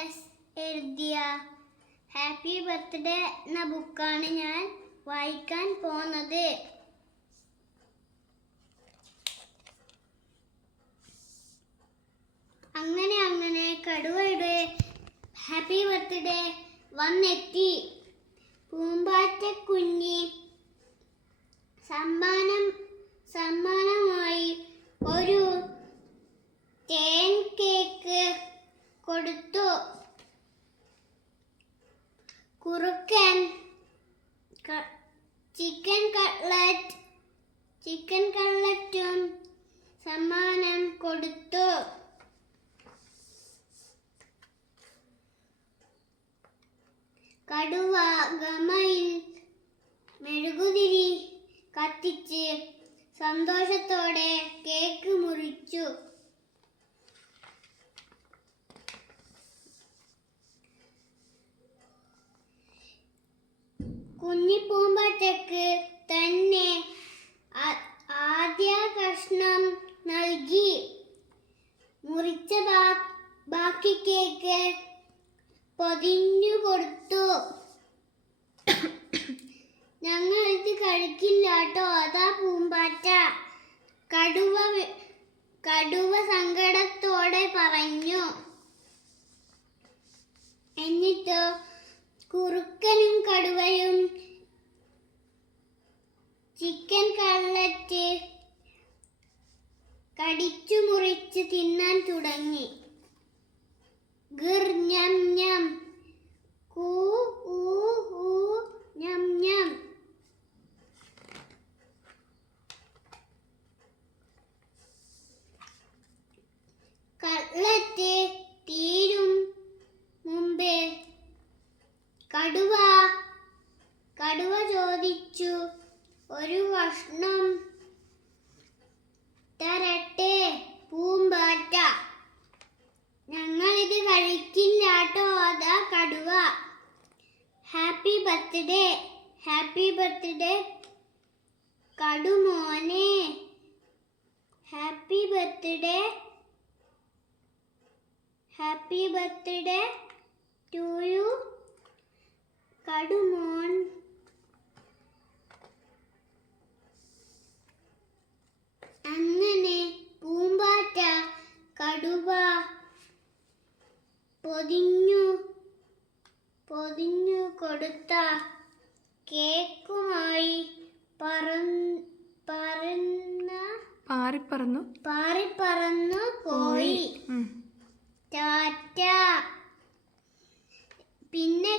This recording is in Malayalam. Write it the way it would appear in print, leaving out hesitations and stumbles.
എസ് എഴുതിയ ഹാപ്പി ബർത്ത്ഡേ എന്ന ബുക്കാണ് ഞാൻ വായിക്കാൻ പോകുന്നത്. അങ്ങനെ കടുവയുടെ ഹാപ്പി ബർത്ത്ഡേ വന്നെത്തി. പൂമ്പാറ്റക്കുഞ്ഞി സമ്മാനമായി ഒരു തേൻ കേക്ക് കൊടുത്തു. കുറുക്കൻ ചിക്കൻ കട്ട്ലറ്റും സമ്മാനം കൊടുത്തു. കടുവ ഗമയിൽ മെഴുകുതിരി കത്തിച്ച് സന്തോഷത്തോടെ കേക്ക് മുറിച്ചു. കുഞ്ഞിപ്പൂമ്പാറ്റയ്ക്ക് തന്നെ ആദ്യ കഷ്ണം നൽകി. മുറിച്ച ബാക്കി കേക്ക് പൊതിഞ്ഞു കൊടുത്തു. ഞങ്ങൾ ഇത് കഴിക്കില്ലാട്ടോ, അതാ പൂമ്പാറ്റ, കടുവ സങ്കടത്തോടെ പറഞ്ഞു. എന്നിട്ടോ കുറുക്കനും കടുവയും ചിക്കൻ കട്ട്ലറ്റ് കടിച്ചു മുറിച്ച് തിന്നാൻ തുടങ്ങി. ഗിർ ഞം ഞം, കൂ ഊ ഊ ഞം ഞം. കട്ട്ലറ്റ് തീരും മുമ്പേ കടുവ ചോദിച്ചു, ഒരു കഷ്ണം തരട്ടെ പൂമ്പാറ്റ? ഞങ്ങളിത് കഴിക്കില്ലാട്ടോ, അതാ കടുവ. ഹാപ്പി ബർത്ത്ഡേ കടുമോനെ, ഹാപ്പി ബർത്ത്ഡേ ടു യു കടുമോൻ. അങ്ങനെ പൂമ്പാറ്റ കടുവ പൊതിഞ്ഞു കൊടുത്ത കേക്കുമായി പാറിപ്പറന്നു പോയി. ടാറ്റ. പിന്നെ